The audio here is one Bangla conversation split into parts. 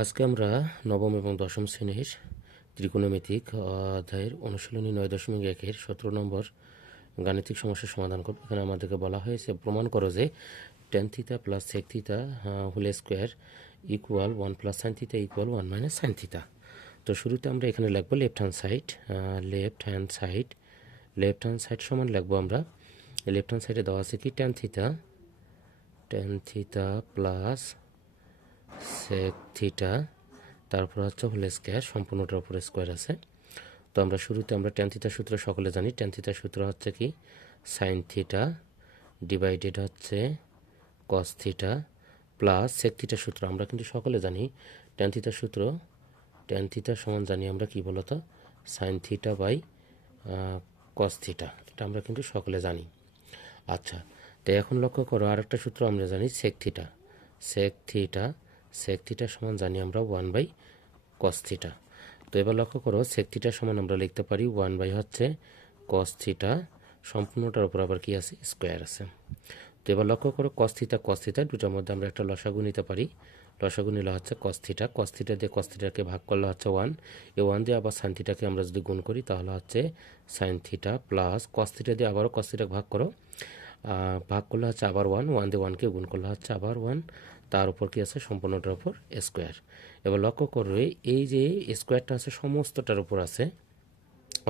আজকে আমরা নবম এবং দশম শ্রেণির ত্রিকোণমিতিক অধ্যায়ের অনুশীলনী নয় দশমিক একের সতেরো নম্বর গাণিতিক সমস্যার সমাধান করব। এখানে আমাদেরকে বলা হয়েছে, প্রমাণ করো যে tan theta plus sec theta whole square equal one plus sine theta equal one minus sine theta তো শুরুতে আমরা এখানে লিখব left hand side left hand side left hand side সমান লিখব আমরা। লেফট হ্যান্ড সাইডে দেওয়া আছে কি? Tan theta tan theta plus sec theta তারপর হচ্ছে হোল স্কোয়ার সম্পূর্ণটার উপরে স্কোয়ার আছে। তো আমরা শুরুতে আমরা টেন থিটা সূত্র সকলে জানি। টেন থিটা সূত্র হচ্ছে কি? সাইন থিটা ডিভাইডেড হচ্ছে cos theta plus sec theta সূত্র। আমরা কিন্তু সকলে জানি টেন থিটা সূত্র। টেন থিটা সমান জানি আমরা কি বলতো? Sine theta by cos theta এটা আমরা কিন্তু সকলে জানি। আচ্ছা তো এখন লক্ষ্য করো আরেকটা সূত্র আমরা জানি sec theta sec theta sec theta সমান জানি আমরা ওয়ান বাই কস থিটা তো এবার লক্ষ্য করো সেক থিটা সমান আমরা লিখতে পারি ওয়ান বাই হচ্ছে কস থিটা সম্পূর্ণটার উপর আবার কি আছে? স্কোয়ার আছে। তো এবার লক্ষ্য করো কস থিটা কস থিটা দুটার মধ্যে আমরা একটা লসাগু নিতে পারি। লসাগু নিলে হচ্ছে কস থিটা কস থিটা দিয়ে কস থিটাকে ভাগ করলে হচ্ছে ওয়ান এই ওয়ান দিয়ে আবার সাইন থিটাকে আমরা যদি গুণ করি, তাহলে হচ্ছে sine theta plus cos theta দিয়ে আবারও কস থিটা ভাগ করো। ভাগ করলে হচ্ছে আবার ওয়ান ওয়ান দিয়ে ওয়ানকে গুণ করলে হচ্ছে আবার ওয়ান তার উপর কি আছে? সম্পূর্ণটার উপর স্কোয়ার এবার লক্ষ্য করবে এই যে স্কোয়ারটা আছে, সমস্তটার উপর আছে,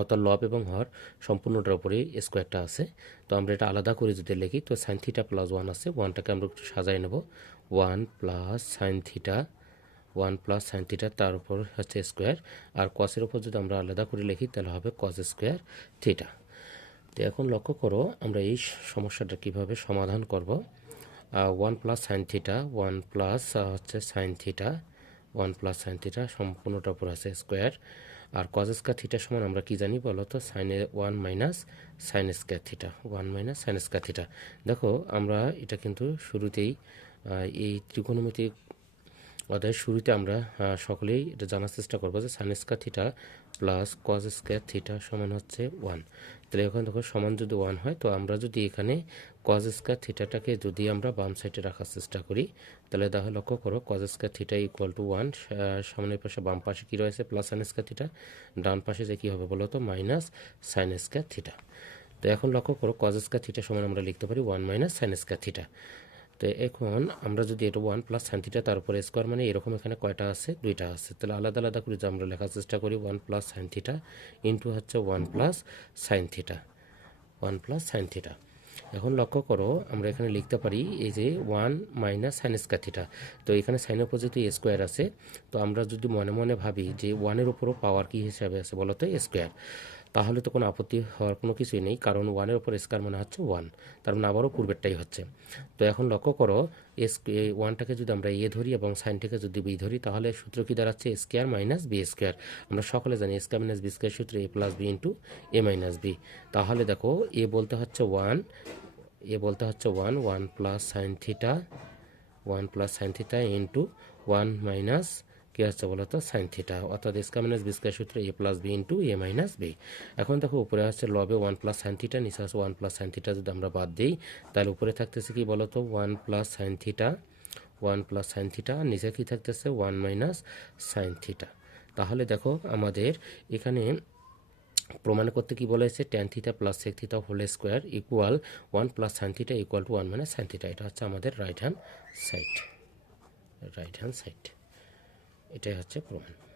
অর্থাৎ লব এবং হর, সম্পূর্ণটার উপরে স্কোয়ারটা আছে। তো আমরা এটা আলাদা করে যদি লিখি, তো সাইন থিটা প্লাস ওয়ান আছে ওয়ানটাকে আমরা একটু সাজাই নেব। One plus sine theta one plus sine theta তার উপর হচ্ছে স্কোয়ার আর কসের উপর যদি আমরা আলাদা করে লিখি, তাহলে হবে কস স্কোয়ার থিটা তো এখন লক্ষ্য করো, আমরা এই সমস্যাটা কীভাবে সমাধান করব। One plus sine theta one plus হচ্ছে sine theta one plus sine theta সম্পূর্ণটা উপর আছে স্কোয়ার আর কজ থিটা সমান আমরা কি জানি বলো তো? সাইনে one minus sine square theta one minus sine square theta দেখো, আমরা এটা কিন্তু শুরুতেই এই ত্রিকোণমিতিক অধ্যায়ের শুরুতে আমরা সকলেই এটা জানার চেষ্টা করব যে sine square theta plus cos square theta সমান হচ্ছে ওয়ান তাহলে এখন দেখো, সমান যদি ওয়ান হয়, তো আমরা যদি এখানে কজ স্কোয়ার থিটাটাকে যদি আমরা বাম সাইডে রাখার চেষ্টা করি, তাহলে দেখো লক্ষ্য করো cos square theta equal to one সামনের পাশে বাম পাশে কী রয়েছে? প্লাস সাইন স্কোয়ার থিটা ডান পাশে যে কী হবে বলো তো? মাইনাস সাইন স্কোয়ার থিটা তো এখন লক্ষ্য করো কজ স্কোয়ার থিটা সমান আমরা লিখতে পারি one minus sine square theta তো এখন আমরা যদি এটা ওয়ান প্লাস সাইন থিটা তার উপরে স্কোয়ার মানে এরকম এখানে কয়টা আছে? দুইটা আছে। তাহলে আলাদা আলাদা করে যদি আমরা লেখার চেষ্টা করি one plus sine theta into হচ্ছে one plus sine theta one plus sine theta এখন লক্ষ্য করো, আমরা এখানে লিখতে পারি এই যে one minus sine square theta তো এখানে সাইনের উপর যেহেতু স্কোয়ার আছে, তো আমরা যদি মনে মনে ভাবি যে ওয়ানের উপরও পাওয়ার কী হিসাবে আছে বলো তো স্কোয়ার তাহলে তো কোনো আপত্তি হওয়ার কোনো কিছুই নেই, কারণ ওয়ানের উপর স্কোয়ার মানে হচ্ছে ওয়ান, তার মানে আবারও পূর্বেরটাই হচ্ছে। তো এখন লক্ষ্য করো এস ওয়ানটাকে যদি আমরা এ ধরি এবং সাইনটাকে যদি বি ধরি, তাহলে সূত্র কী দাঁড়াচ্ছে? Square minus B square. আমরা সকলে জানি স্কোয়ার মাইনাস বি স্কোয়ার সূত্র A plus B into A minus B. তাহলে দেখো, এ বলতে হচ্ছে ওয়ান, এ বলতে হচ্ছে one one plus sine theta one plus sine theta into one minus কী হচ্ছে বলো তো? সাইন থিটা অর্থাৎ স্কোয়ার মাইনাস বি স্কোয়ার সূত্র A plus B into A minus B এখন দেখো, উপরে হচ্ছে লবে ওয়ান প্লাস সাইন থিটা নিচে হচ্ছে ওয়ান প্লাস সাইন থিটা যদি আমরা বাদ দিই, তাহলে উপরে থাকতেছে কি বলো তো? One plus sine theta one plus sine theta নিচে কী থাকতেছে? ওয়ান মাইনাস সাইন থিটা তাহলে দেখো, আমাদের এখানে প্রমাণ করতে কি বলেছে? Tan theta plus sec theta whole square equal one plus sine theta equal to one মানে সাইন থিটা এটা হচ্ছে আমাদের right hand side right hand side এটাই হচ্ছে প্রমাণ।